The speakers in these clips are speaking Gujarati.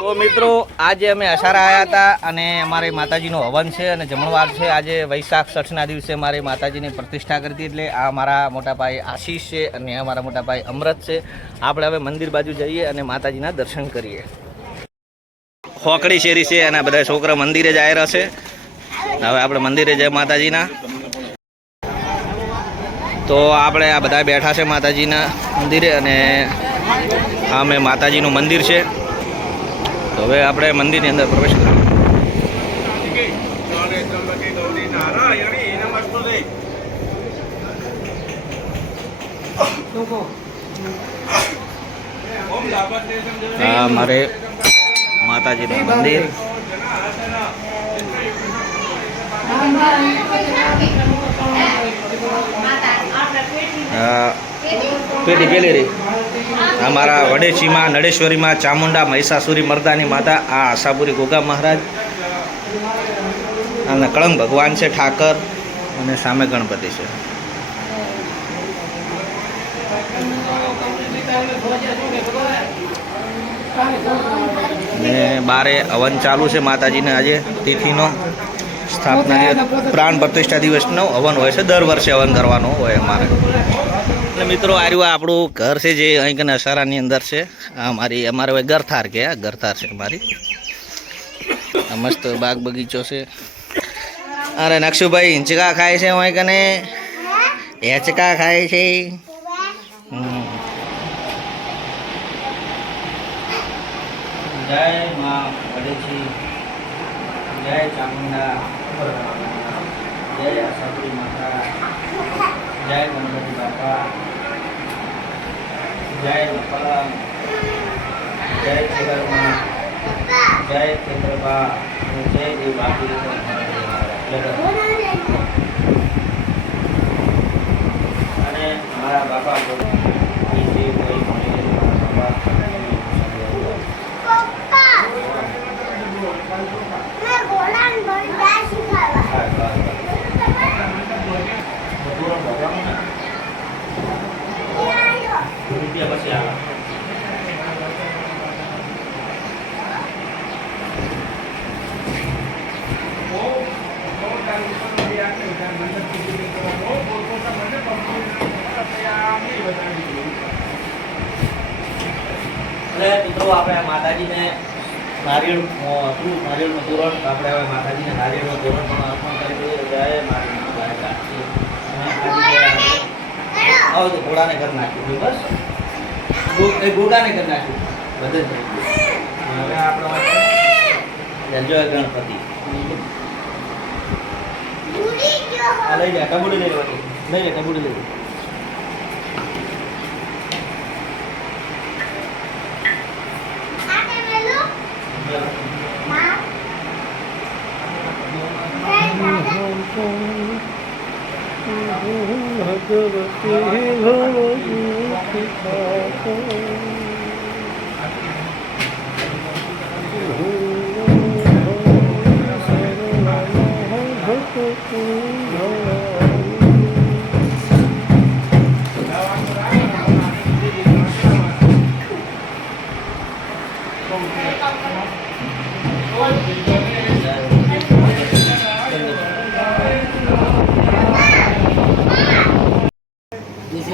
તો મિત્રો આજે અમે અસારા આવ્યા હતા અને અમારી માતાજીનો હવન છે અને જમણવાર છે। આજે વૈશાખ 6ના દિવસે મારી માતાજીની પ્રતિષ્ઠા કરી હતી। એટલે આ મારા મોટા ભાઈ આશીષ છે અને અમારા મોટા ભાઈ અમૃત છે। આપણે હવે મંદિર બાજુ જઈએ અને માતાજીના દર્શન કરીએ। હોકડી શેરી છે અને બધા છોકરા મંદિરે જ આવ્યા છે। હવે આપણે મંદિરે જઈએ માતાજીના। તો આપણે આ બધા બેઠા છે માતાજીના મંદિરે અને આ મેં માતાજીનું મંદિર છે। તો હવે આપણે મંદિરની અંદર પ્રવેશ કરીએ। આ મારે માતાજીનું મંદિર પેલી પેલી રે અમારા વડેચીમાં નડેશ્વરીમાં ચામુંડા મહિષાસુરી મર્દાની માતા। આ આશાપુરી ગોગા મહારાજ અને કળંગ ભગવાન છે ઠાકર અને સામે ગણપતિ છે। ને બારે હવન ચાલુ છે માતાજીને। આજે તિથિનો સ્થાપના દિવસ પ્રાણ પ્રતિષ્ઠા દિવસનો હવન હોય છે। દર વર્ષે હવન કરવાનો હોય અમારે। એટલે મિત્રો આર્યું આપણું ઘર છે જે અહીં કને અસારાની અંદર છે। આ મારી અમારે હવે ગરથાર કે આ ગરથાર છે મારી। આ મસ્ત બાગ બગીચો છે। અરે નક્ષુભાઈ હિંચકા ખાય છે અહીં કને હેચકા ખાય છે। જય માં વડેચી, જય ચામુંડા, જય આશાપુરી માતા, જય ગણપતિ બાપા, જય મકલમ, જય ખેતરમાં, જય ખેતરબા, જય દેવ બાપી। અને મારા બાપા મિત્રો આપણે માતાજીને નારિયેળનું તોરણ આપણે હવે માતાજીને નારિયેળનું તોરણ પણ અર્પણ કરી દઈએ। જય મારી તો ઘોડાને કરી નાખ્યું બસ એ ઘોડાને કરી નાખ્યું બધે થઈ ગયું। હવે આપણે જય ગણપતિ લઈ જાય ટબુડી લઈ લેવાની લઈ જાય ટબુડી લઈ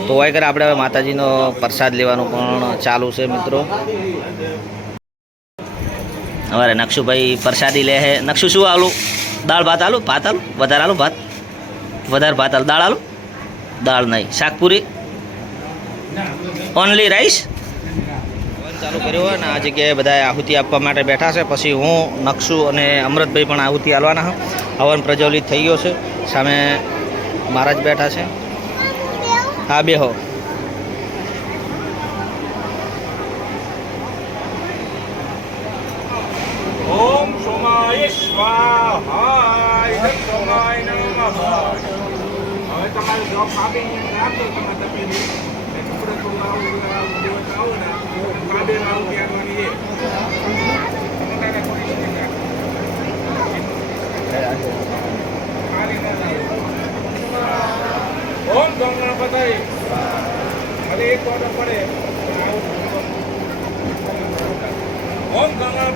તો હોય કરે આપણે હવે માતાજીનો પ્રસાદ લેવાનું પણ ચાલુ છે મિત્રો। અમારે નક્ષુભાઈ પ્રસાદી લે છે। નક્ષુ શું આલું દાળ ભાત આલું ભાત આલું વધારે આલું ભાત વધારે ભાત આલું દાળ આલું દાળ નહીં શાકપુરી ઓનલી રાઈસ ચાલુ કર્યો હોય ને। આ જગ્યાએ બધા આહુતિ આપવા માટે બેઠા છે। પછી હું નક્ષુ અને અમૃતભાઈ પણ આહુતિ આલવાના। હવન પ્રજ્વલિત થઈ ગયો છે। સામે મહારાજ બેઠા છે। હા બેહો ઓમ સોમાય સ્વાહા ઇદં સોમાય નમઃ। હવે તમારે જોબ આપી રાખજો તમે કપડે તો આવો ને કાબે આવો ત્યારવાની ઓમ ગણપતિ ભલે એક ઓર્ડર પડે ઓમ ગણપતિ